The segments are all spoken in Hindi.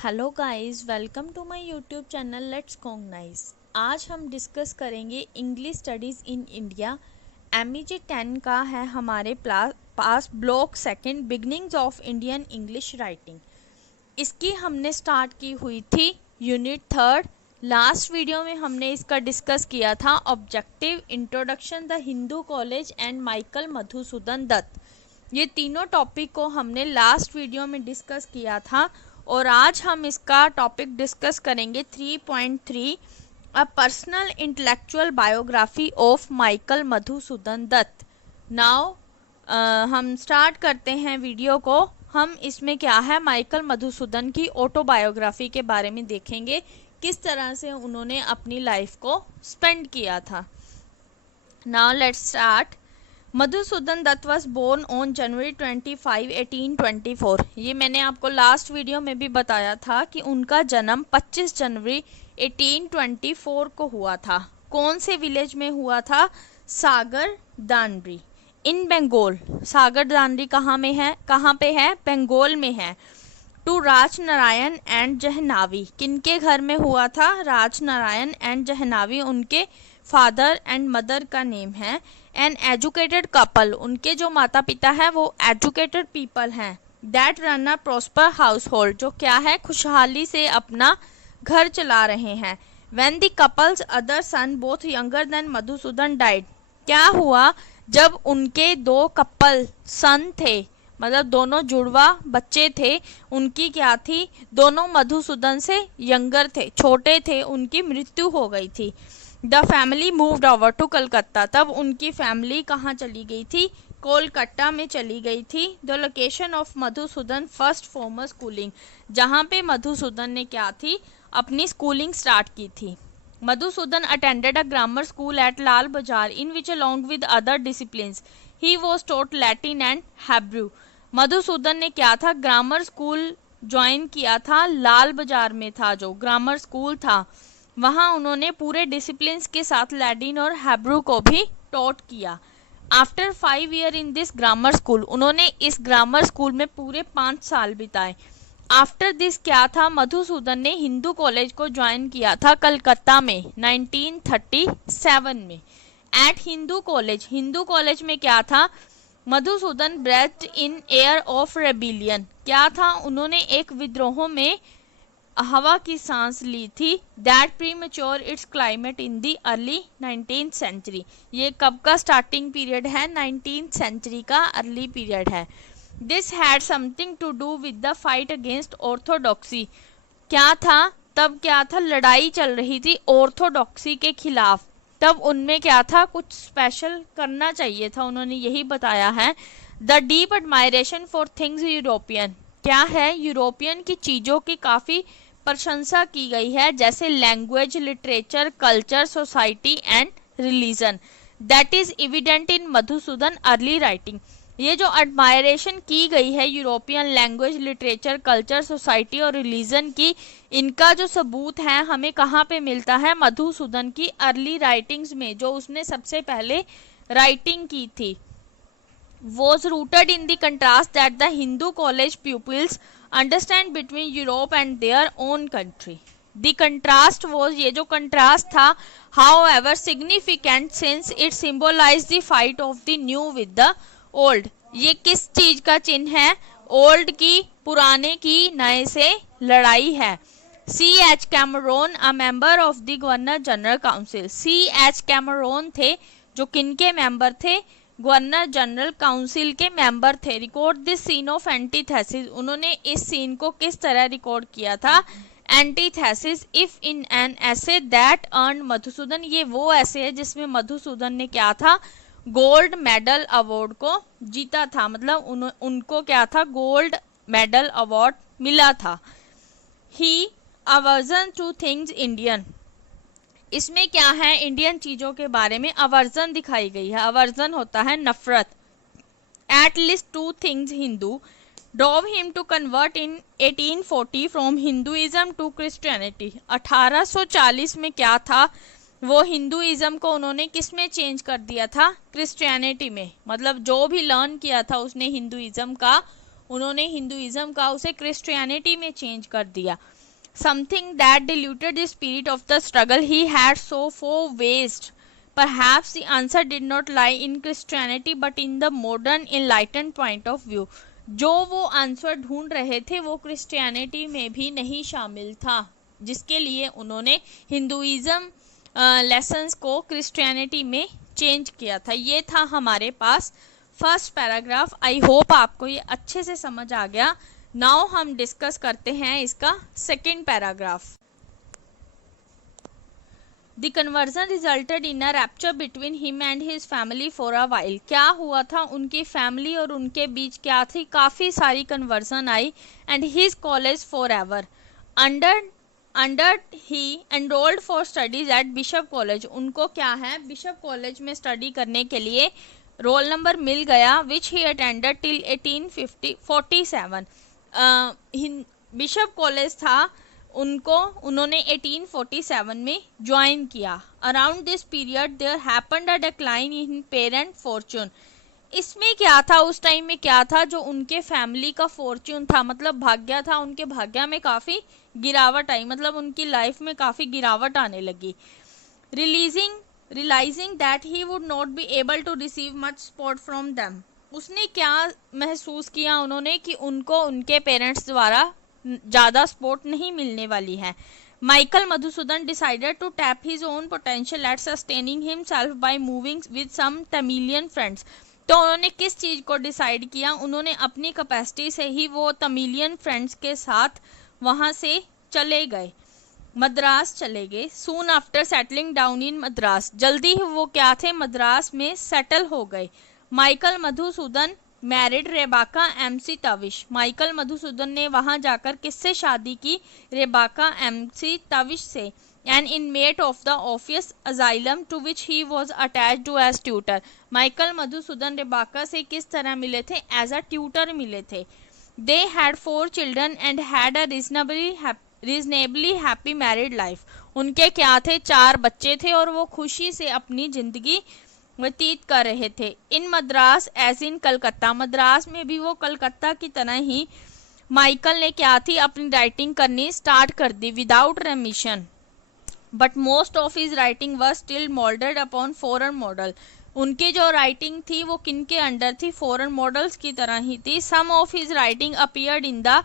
Hello guys, welcome to my YouTube channel let's cognize. आज हम डिस्कस करेंगे English studies in India. MEG 10 का है हमारे पास block second beginnings of Indian English writing. इसकी हमने स्टार्ट की हुई थी यूनिट थर्ड। लास्ट वीडियो में हमने इसका डिस्कस किया था objective, introduction, the Hindu College and Michael Madhusudan Dutt. ये तीनों टॉपिक को हमने लास्ट वीडियो में डिस्कस किया था और आज हम इसका टॉपिक डिस्कस करेंगे 3.3 a personal intellectual biography of Michael Madhusudan Dutt. Now हम स्टार्ट करते हैं वीडियो को। हम इसमें क्या है, माइकल मधुसूदन की ऑटोबायोग्राफी के बारे में देखेंगे, किस तरह से उन्होंने अपनी लाइफ को स्पेंड किया था। Now let's start. Madhusudan Dutt was born on January 25, 1824। ये मैंने आपको लास्ट वीडियो में भी बताया था कि उनका जन्म 25 जनवरी 1824 को हुआ था। कौन से विलेज में हुआ था? सागर दानरी इन बंगाल। सागर दानरी कहाँ पे है? बंगाल में है। To Raj Narayan and Jahnavi. किनके घर में हुआ था? राज नारायण एंड जहनावी उनके फादर एंड मदर का नेम है। एन एजुकेटेड कपल, उनके जो माता पिता है वो एजुकेटेड पीपल हैं। That run a prosper house hold, जो क्या है, खुशहाली से अपना घर चला रहे हैं। When the couples other son both younger than Madhusudan died, क्या हुआ जब उनके दो कपल सन थे, मतलब दोनों जुड़वा बच्चे थे, उनकी क्या थी, दोनों मधुसूदन से यंगर थे, छोटे थे, उनकी मृत्यु हो गई थी। The family moved over to Calcutta, तब उनकी फैमिली कहाँ चली गई थी? कोलकाता में चली गई थी। The location of Madhusudan first formal schooling, जहाँ पे मधुसूदन ने क्या थी, अपनी स्कूलिंग स्टार्ट की थी। Madhusudan attended a grammar school at Lal Bazar in which along with other disciplines he was taught Latin and Hebrew. Madhusudan ने क्या था, ग्रामर स्कूल ज्वाइन किया था, लाल बाजार में था जो ग्रामर स्कूल था, वहाँ उन्होंने पूरे डिसिप्लिन्स के साथ लैटिन और हैब्रू को भी टॉट किया। After 5 year in this grammar school, उन्होंने इस ग्रामर स्कूल में पूरे 5 साल बिताए। आफ्टर दिस क्या था, मधुसूदन ने हिंदू कॉलेज को ज्वाइन किया था कलकत्ता में 1937 में। एट हिंदू कॉलेज में क्या था, Madhusudan breath in air of rebellion, क्या था, उन्होंने एक विद्रोह में हवा की सांस ली थी। That premature its climate in the early 19th century, ये कब का स्टार्टिंग पीरियड है? 19th सेंचुरी का अर्ली पीरियड है। This had something to do with the fight against orthodoxy, क्या था तब, क्या था, लड़ाई चल रही थी ऑर्थोडॉक्सी के खिलाफ, तब उनमें क्या था, कुछ स्पेशल करना चाहिए था, उन्होंने यही बताया है। The deep admiration for things European, क्या है, यूरोपियन की चीज़ों की काफ़ी प्रशंसा की गई है, जैसे language, literature, culture, society and religion. That is evident in Madhusudan early writing. ये जो एडमायरेशन की गई है European language, literature, culture, society और रिलीजन की, इनका जो सबूत है हमें कहाँ पे मिलता है? मधुसूदन की अर्ली राइटिंग्स में, जो उसने सबसे पहले राइटिंग की थी। was rooted in the contrast that the Hindu college pupils understand between Europe and their own country. The contrast was, ये जो contrast था, however significant since it symbolized the fight of the new with the old. ये किस चीज का चिन्ह है? ओल्ड की, पुराने की नए से लड़ाई है। C.H. Cameron, a member of the governor general council, C.H. Cameron थे जो किनके मेंबर थे? गवर्नर जनरल काउंसिल के मेंबर थे। Record this scene of antithesis, उन्होंने इस सीन को किस तरह रिकॉर्ड किया था? Antithesis if in an essay that earn Madhusudan, ये वो ऐसे है जिसमें मधुसूदन ने क्या था, गोल्ड मेडल अवार्ड को जीता था, मतलब उनको क्या था, गोल्ड मेडल अवार्ड मिला था। ही अवर्जन टू थिंग्स इंडियन, इसमें क्या है, इंडियन चीजों के बारे में अवर्जन दिखाई गई है। अवर्जन होता है नफरत। At least 2 things Hindu drove him to convert in 1840 from Hinduism to Christianity. 1840 में क्या था, वो हिंदुइज्म को उन्होंने किस में चेंज कर दिया था? क्रिश्चियनिटी में, मतलब जो भी लर्न किया था उसने हिंदुइज्म का, उन्होंने हिंदुइज्म का उसे क्रिश्चियनिटी में चेंज कर दिया। Something that diluted the spirit of the struggle he had so far waged. Perhaps the answer did not lie in Christianity but in the modern enlightened point of view. जो वो आंसर ढूंढ रहे थे वो क्रिश्चियनिटी में भी नहीं शामिल था, जिसके लिए उन्होंने हिंदुइज्म लेसन्स को क्रिश्चियनिटी में चेंज किया था। ये था हमारे पास फर्स्ट पैराग्राफ। आई होप आपको ये अच्छे से समझ आ गया। नाउ हम डिस्कस करते हैं इसका second paragraph. The conversion resulted in a rupture between him and his family for a while. क्या हुआ था, उनकी फैमिली और उनके बीच क्या थी, काफ़ी सारी conversion I. and his college forever. Under he enrolled for studies at Bishop College. उनको क्या है, बिशप कॉलेज में स्टडी करने के लिए रोल नंबर मिल गया, which he attended till 1847. Bishop college था, उन्होंने 1847 में ज्वाइन किया। Around this period there happened a decline in parent fortune. इसमें क्या था, उस टाइम में क्या था, जो उनके फैमिली का फॉर्चून था, मतलब भाग्य था, उनके भाग्य में काफ़ी गिरावट आई, मतलब उनकी लाइफ में काफ़ी गिरावट आने लगी। Realising that he would not be able to receive much support from them. उसने क्या महसूस किया, उन्होंने कि उनको उनके पेरेंट्स द्वारा ज़्यादा सपोर्ट नहीं मिलने वाली है। Michael Madhusudan decided to tap his own potential at sustaining himself by moving with some Tamilian friends. तो उन्होंने किस चीज़ को डिसाइड किया, उन्होंने अपनी कैपेसिटी से ही वो तमिलियन फ्रेंड्स के साथ वहाँ से चले गए, मद्रास चले गए। Soon after settling down in Madras, जल्दी ही वो क्या थे, मद्रास में सेटल हो गए। Michael Madhusudan married रेबाका MC Tavish. Michael Madhusudan ने वहां जाकर किससे शादी की, रेबाका एमसी तविश से। An inmate of the office asylum to which he was attached to as tutor. Michael Madhusudan Rebecca से किस तरह मिले थे, एज अ ट्यूटर मिले थे। They had 4 children and had a reasonably happy married life. उनके क्या थे, 4 बच्चे थे और वो खुशी से अपनी जिंदगी व्यतीत कर रहे थे। इन मद्रास एज इन कलकत्ता, मद्रास में भी वो कलकत्ता की तरह ही माइकल ने क्या थी, अपनी राइटिंग करनी स्टार्ट कर दी without remission. But most of his writing was still moulded upon foreign model. उनकी जो राइटिंग थी वो किनके अंडर थी, फॉरेन मॉडल्स की तरह ही थी। Some of his writing appeared in the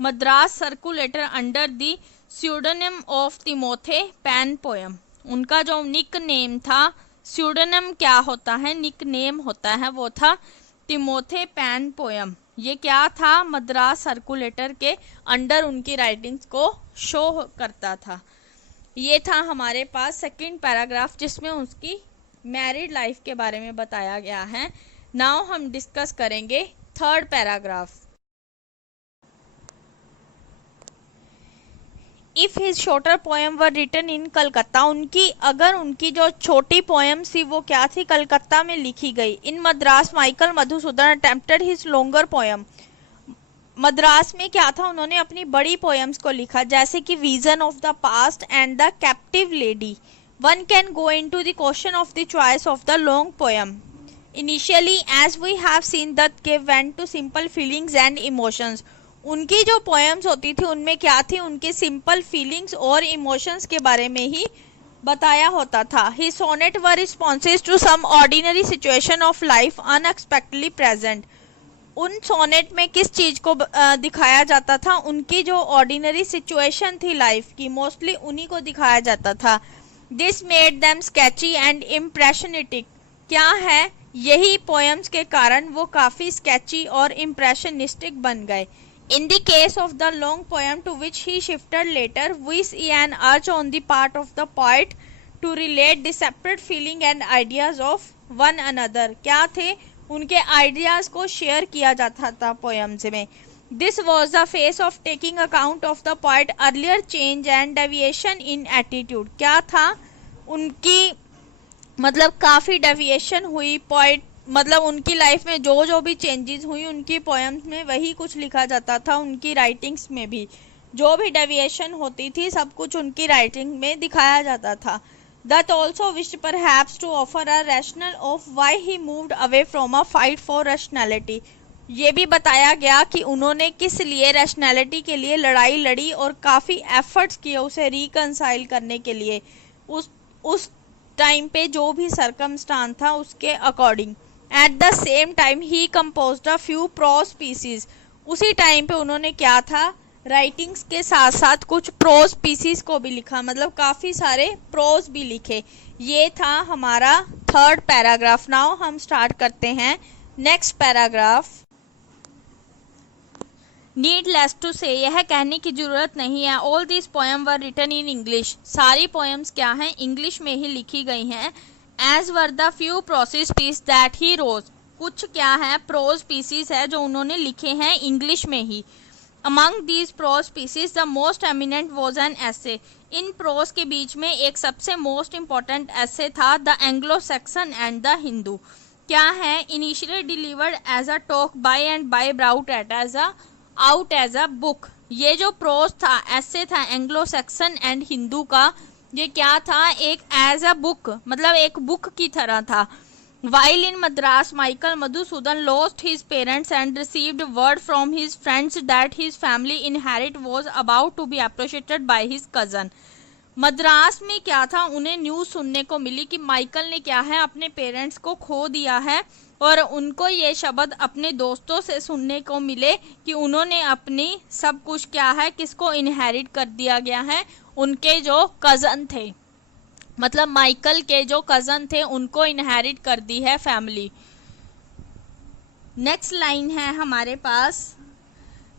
Madras circulator under the pseudonym of Timothy Penpoem. उनका जो निक नेम था, स्यूडोनिम क्या होता है, निक नेम होता है, वो था तिमोथे पेन पोयम। ये क्या था, मद्रास सर्कुलेटर के अंडर उनकी राइटिंग्स को शो करता था। ये था हमारे पास सेकंड पैराग्राफ, जिसमें उसकी मैरिड लाइफ के बारे में बताया गया है। नाउ हम डिस्कस करेंगे third paragraph. If his shorter poem were written in Calcutta, अगर उनकी जो छोटी पोएम थी वो क्या थी, कलकत्ता में लिखी गई। In Madras Michael Madhusudan attempted his longer poem. Madras में क्या था, उन्होंने अपनी बड़ी पोएम्स को लिखा, जैसे कि vision of the past and the captive lady. One can go into the question of the choice of the long poem. Initially as we have seen that give went to simple feelings and emotions. उनकी जो पोएम्स होती थी उनमें क्या थी, उनकी सिंपल फीलिंग्स और इमोशंस के बारे में ही बताया होता था। He sonnet were responses to some ordinary situation of life unexpectedly present. उन सोनेट में किस चीज़ को दिखाया जाता था, उनकी जो ऑर्डिनरी सिचुएशन थी लाइफ की, मोस्टली उन्हीं को दिखाया जाता था। This made them sketchy and impressionistic. क्या है, यही पोएम्स के कारण वो काफ़ी स्केची और इम्प्रेशनिस्टिक बन गए। In the case of the long poem to which he shifted later, we see an urge on the part of the poet to relate the separate feeling and ideas of one another. क्या थे, उनके ideas को share किया जाता था poems में। This was the phase of taking account of the poet earlier change and deviation in attitude. क्या था, उनकी मतलब काफ़ी डेविएशन हुई पोइट, मतलब उनकी लाइफ में जो जो भी चेंजेस हुई उनकी पोएम्स में वही कुछ लिखा जाता था। उनकी राइटिंग्स में भी जो भी डेविएशन होती थी सब कुछ उनकी राइटिंग में दिखाया जाता था। That also wish perhaps to offer a rational of why he moved away from a fight for rationality. ये भी बताया गया कि उन्होंने किस लिए रैशनैलिटी के लिए लड़ाई लड़ी और काफ़ी एफर्ट्स किए उसे रिकंसाइल करने के लिए, उस टाइम पे जो भी सरकमस्टांस था उसके according. At the same time he composed a few prose pieces, उसी टाइम पे उन्होंने क्या था, राइटिंग्स के साथ साथ कुछ प्रोज पीसीज को भी लिखा, मतलब काफ़ी सारे प्रोज भी लिखे। ये था हमारा थर्ड पैराग्राफ। नाउ हम स्टार्ट करते हैं नेक्स्ट पैराग्राफ। नीडलेस टू से, यह कहने की जरूरत नहीं है, all this poem were written in English, सारी पोएम्स क्या हैं, इंग्लिश में ही लिखी गई हैं। As were the few prose pieces that he wrote, कुछ क्या है प्रोज पीसीस है जो उन्होंने लिखे हैं इंग्लिश में ही। Among these prose pieces the most eminent was an essay, इन प्रोज के बीच में एक सबसे मोस्ट इम्पॉर्टेंट एसे था the Anglo Saxon and the Hindu. क्या है, initially delivered as a talk by and by brought at as a out as a book. ये जो प्रोज था, ऐसे था एंग्लो सेक्सन एंड हिंदू का, ये क्या था, एक एज अ बुक, मतलब एक बुक की तरह था। While in Madras Michael Madhusudan lost his parents and received word from his friends that his family inherit was about to be appreciated by his cousin. Madras में क्या था, उन्हें न्यूज़ सुनने को मिली कि माइकल ने क्या है अपने पेरेंट्स को खो दिया है, और उनको ये शब्द अपने दोस्तों से सुनने को मिले कि उन्होंने अपनी सब कुछ क्या है किसको इनहेरिट कर दिया गया है, उनके जो कज़न थे, मतलब माइकल के जो कज़न थे उनको इनहेरिट कर दी है फैमिली। नेक्स्ट लाइन है हमारे पास,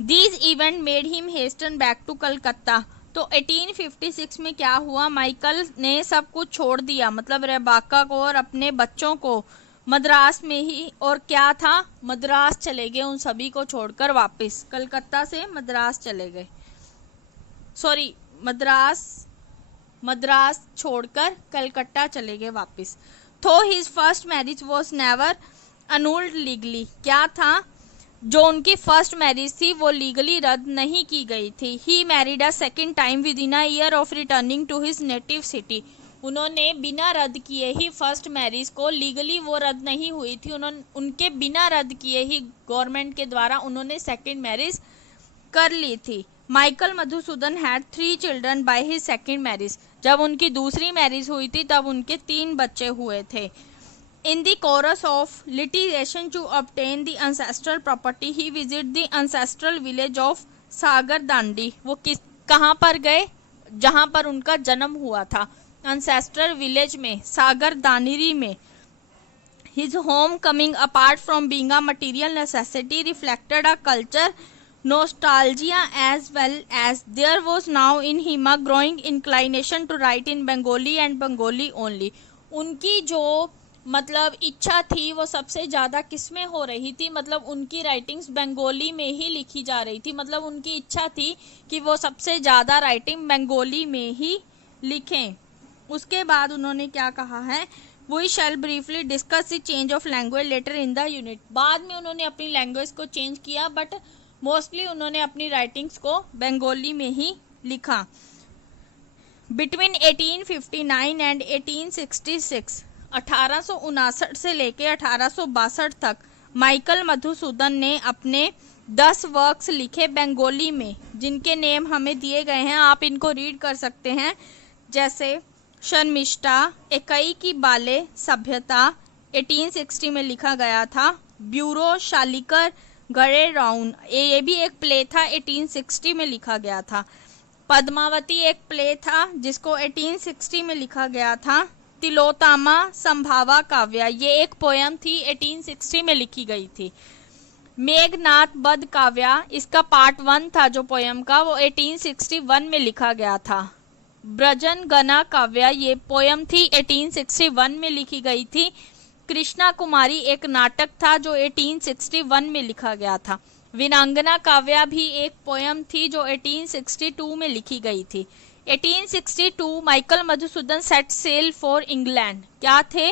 these event made him hasten back to Calcutta. तो 1856 में क्या हुआ, माइकल ने सब कुछ छोड़ दिया, मतलब रेबाका को और अपने बच्चों को मद्रास में ही, और क्या था, मद्रास चले गए, उन सभी को छोड़कर वापस कलकत्ता से मद्रास चले गए, सॉरी मद्रास छोड़कर कलकत्ता चले गए वापस। तो his first marriage was never annulled legally, क्या था, जो उनकी फर्स्ट मैरिज थी वो लीगली रद्द नहीं की गई थी। He married a second time within a year of returning to his native city, उन्होंने बिना रद्द किए ही फर्स्ट मैरिज को, लीगली वो रद्द नहीं हुई थी, उन्होंने उनके बिना रद्द किए ही गवर्नमेंट के द्वारा उन्होंने सेकेंड मैरिज कर ली थी। Michael Madhusudan had 3 children by his second marriage, जब उनकी दूसरी मैरिज हुई थी तब उनके 3 बच्चे हुए थे। In the course of litigation to obtain the ancestral property, he visited the ancestral village of सागर दांडी, वो कहाँ पर गए, जहाँ पर उनका जन्म हुआ था, ancestral village में, सागर दानिरी में। His home coming apart from being a material necessity reflected a culture nostalgia as well as there was now in him a growing inclination to write in Bengali and Bengali only। उनकी जो मतलब इच्छा थी वो सबसे ज़्यादा किस में हो रही थी, मतलब उनकी राइटिंग्स बंगाली में ही लिखी जा रही थी, मतलब उनकी इच्छा थी कि वो सबसे ज़्यादा राइटिंग बंगाली में ही लिखें। उसके बाद उन्होंने क्या कहा है, we shall briefly discuss the change of language later in the unit, बाद में उन्होंने अपनी लैंग्वेज को चेंज किया बट मोस्टली उन्होंने अपनी राइटिंग्स को बंगाली में ही लिखा। बिटवीन 1859 एंड 1866, 1859 से लेके 1862 तक माइकल मधुसूदन ने अपने 10 वर्क्स लिखे बंगाली में, जिनके नेम हमें दिए गए हैं, आप इनको रीड कर सकते हैं, जैसे शर्मिष्ठा, इकाई की बाले, सभ्यता 1860 में लिखा गया था, ब्यूरो, शालिकर, गड़े राउंड, ये भी एक प्ले था 1860 में लिखा गया था। पद्मावती एक प्ले था जिसको 1860 में लिखा गया था। तिलोत्तमा संभावा काव्य, ये एक पोयम थी 1860 में लिखी गई थी। मेघनाथ बध काव्य, इसका पार्ट 1 था जो पोयम का, वो 1861 में लिखा गया था। ब्रजन गना काव्य, ये पोयम थी 1861 में लिखी गई थी। कृष्णा कुमारी एक नाटक था जो 1861 में लिखा गया था। वीरांगना काव्य भी एक पोयम थी जो 1862 में लिखी गई थी। 1862 Michael Madhusudan set sail for England, क्या थे,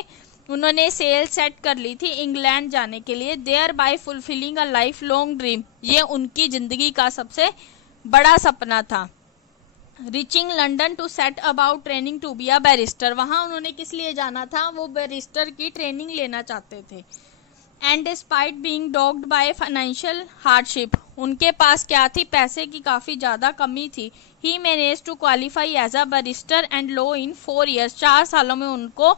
उन्होंने सेल सेट कर ली थी इंग्लैंड जाने के लिए। Thereby fulfilling a life long dream, ये उनकी जिंदगी का सबसे बड़ा सपना था। Reaching London to set about training to be a barrister, वहाँ उन्होंने किस लिए जाना था, वो बैरिस्टर की ट्रेनिंग लेना चाहते थे। And despite being dogged by financial hardship, उनके पास क्या थी, पैसे की काफ़ी ज़्यादा कमी थी। He manage to qualify as a barrister and law in 4 years, 4 सालों में उनको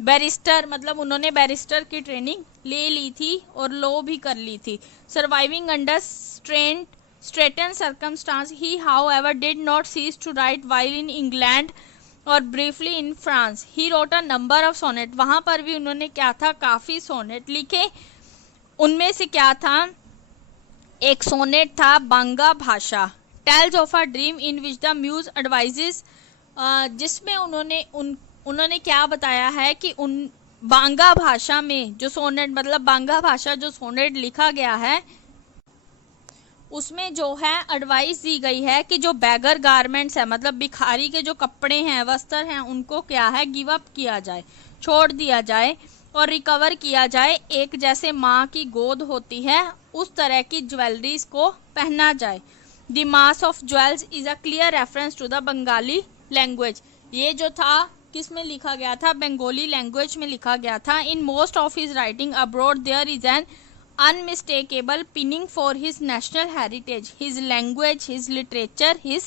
बैरिस्टर मतलब उन्होंने बैरिस्टर की ट्रेनिंग ले ली थी और लॉ भी कर ली थी। Surviving under straitened circumstance, he however did not cease to write while in England और briefly in France. He wrote a number of sonnet, वहाँ पर भी उन्होंने क्या था, काफ़ी सोनेट लिखे। उनमें से क्या था, एक सोनेट था Banga Bhasha, tales of a dream in which the muse advises, जिसमें उन्होंने क्या बताया है कि उन बांगा भाषा में जो सोनेट मतलब बांगा भाषा जो सोनेट लिखा गया है उसमें जो है एडवाइस दी गई है कि जो बैगर गारमेंट्स है मतलब भिखारी के जो कपड़े हैं वस्त्र हैं उनको क्या है गिव अप किया जाए, छोड़ दिया जाए और रिकवर किया जाए। एक जैसे माँ की गोद होती है उस तरह की ज्वेलरीज को पहना जाए। The mass of jewels is a clear reference to the Bengali language, ये जो था किस में लिखा गया था, बंगाली लैंग्वेज में लिखा गया था। In most of his writing abroad there is an unmistakable pinning for his national heritage, his language, his literature, his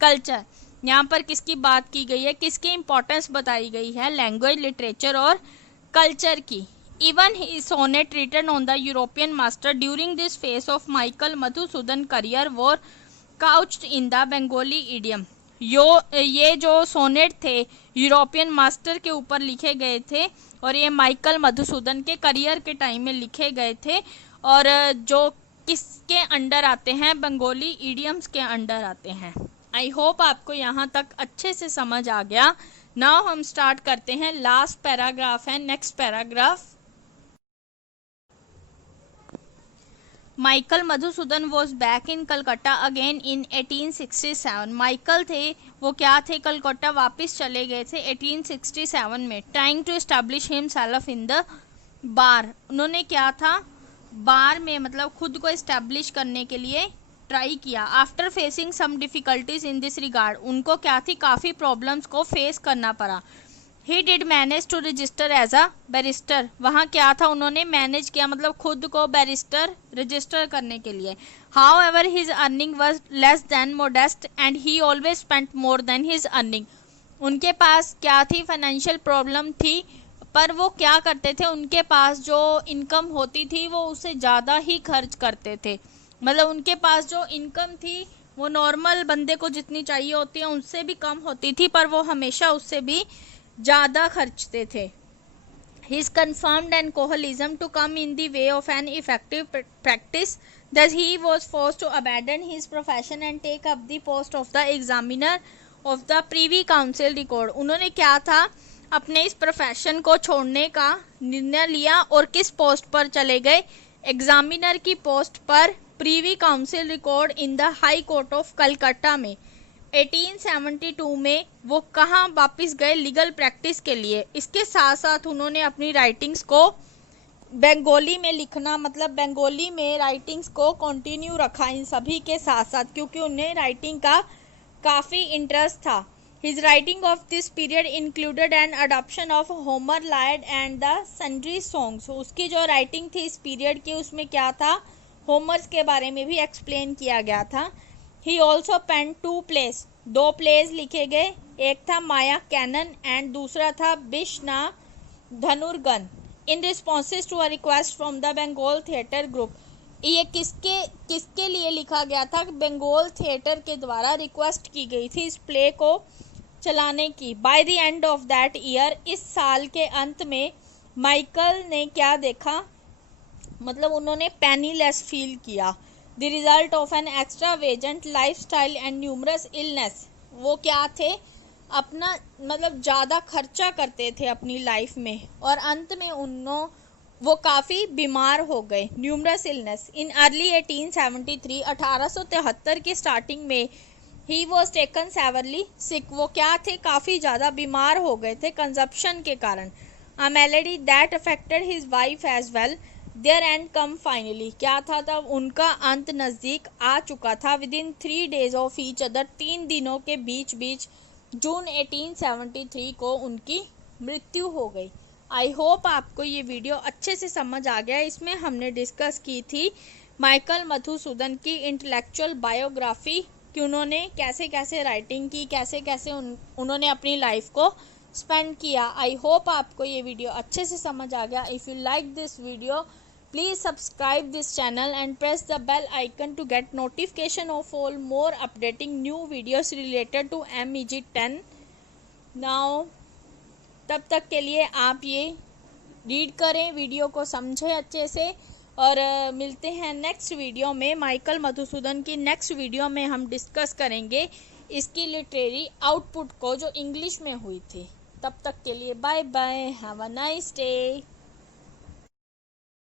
culture। यहाँ पर किसकी बात की गई है, किसकी इंपॉर्टेंस बताई गई है, लैंग्वेज, लिटरेचर और कल्चर की। इवन ही sonnet written on the European master during this phase of Michael Madhusudan career were couched in the Bengali idiom. ये जो सोनेट थे यूरोपियन मास्टर के ऊपर लिखे गए थे और ये माइकल मधुसूदन के करियर के टाइम में लिखे गए थे और जो किसके अंडर आते हैं, बंगाली इडियम्स के अंडर आते हैं। आई होप आपको यहाँ तक अच्छे से समझ आ गया। नाउ हम स्टार्ट करते हैं, लास्ट पैराग्राफ है, next paragraph. Michael Madhusudan was back in Calcutta again in 1867। Michael थे वो क्या थे, कलकत्ता वापस चले गए थे 1867 में। Trying to establish himself in the bar, उन्होंने क्या था, बार में मतलब खुद को एस्टैब्लिश करने के लिए ट्राई किया। After facing some difficulties in this regard, उनको क्या थी, काफ़ी प्रॉब्लम्स को फेस करना पड़ा। He did manage to register as a barrister, वहाँ क्या था, उन्होंने मैनेज किया मतलब खुद को बैरिस्टर रजिस्टर करने के लिए। How ever his earning was less than modest and he always spent more than his earning, उनके पास क्या थी, फाइनेंशियल प्रॉब्लम थी पर वो क्या करते थे, उनके पास जो इनकम होती थी वो उससे ज़्यादा ही खर्च करते थे। मतलब उनके पास जो इनकम थी वो नॉर्मल बंदे को जितनी चाहिए होती है उनसे भी कम होती थी पर वो हमेशा उससे भी ज़्यादा खर्चते थे। His confirmed and alcoholism to come in the way of an effective practice, thus he was forced to abandon his profession and take up the post of the examiner of the Privy Council record। उन्होंने क्या था, अपने इस प्रोफेशन को छोड़ने का निर्णय लिया और किस पोस्ट पर चले गए, एग्जामिनर की पोस्ट पर, Privi council record in the high court of Calcutta में। 1872 में वो कहाँ वापस गए, लीगल प्रैक्टिस के लिए। इसके साथ साथ उन्होंने अपनी राइटिंग्स को बंगाली में लिखना मतलब बंगाली में राइटिंग्स को कंटिन्यू रखा इन सभी के साथ साथ, क्योंकि उन्हें राइटिंग का काफ़ी इंटरेस्ट था। His writing of this period included an adoption of Homer Iliad and the sundry songs. उसकी जो राइटिंग थी इस पीरियड की उसमें क्या था, होमर्स के बारे में भी एक्सप्लेन किया गया था। He also pen 2 plays, 2 plays लिखे गए, एक था माया कैनन एंड दूसरा था बिश्ना धनुर्गन in responses to a request from the Bengal theatre group. ये किसके लिए लिखा गया था, बंगाल थिएटर के द्वारा रिक्वेस्ट की गई थी इस प्ले को चलाने की। By the end of that year, इस साल के अंत में माइकल ने क्या देखा, मतलब उन्होंने पेनीलेस फील किया। The result of an extravagant lifestyle and numerous illness, वो क्या थे, अपना मतलब ज़्यादा खर्चा करते थे अपनी लाइफ में और अंत में वो काफ़ी बीमार हो गए। न्यूमरस इलनेस इन अर्ली 1873, 1873 की स्टार्टिंग में ही वॉज टेकन सेवरली सिक, वो क्या थे, काफ़ी ज़्यादा बीमार हो गए थे कंजप्शन के कारण। A malady that affected his wife as well, there and come finally, क्या था तब उनका अंत नज़दीक आ चुका था। Within 3 days of each other, 3 दिनों के बीच बीच जून 1873 को उनकी मृत्यु हो गई। आई होप आपको ये वीडियो अच्छे से समझ आ गया। इसमें हमने डिस्कस की थी माइकल मधुसूदन की इंटेलेक्चुअल बायोग्राफी कि उन्होंने कैसे कैसे राइटिंग की, कैसे कैसे उन्होंने अपनी लाइफ को स्पेंड किया। आई होप आपको ये वीडियो अच्छे से समझ आ गया। If you like this video, please subscribe this channel and press the bell icon to get notification of all more updating new videos related to MEG 10. Now तब तक के लिए आप ये रीड करें, वीडियो को समझें अच्छे से, और मिलते हैं नेक्स्ट वीडियो में। माइकल मधुसूदन की नेक्स्ट वीडियो में हम डिस्कस करेंगे इसकी लिटरेरी आउटपुट को जो इंग्लिश में हुई थी। तब तक के लिए bye bye, have a nice day.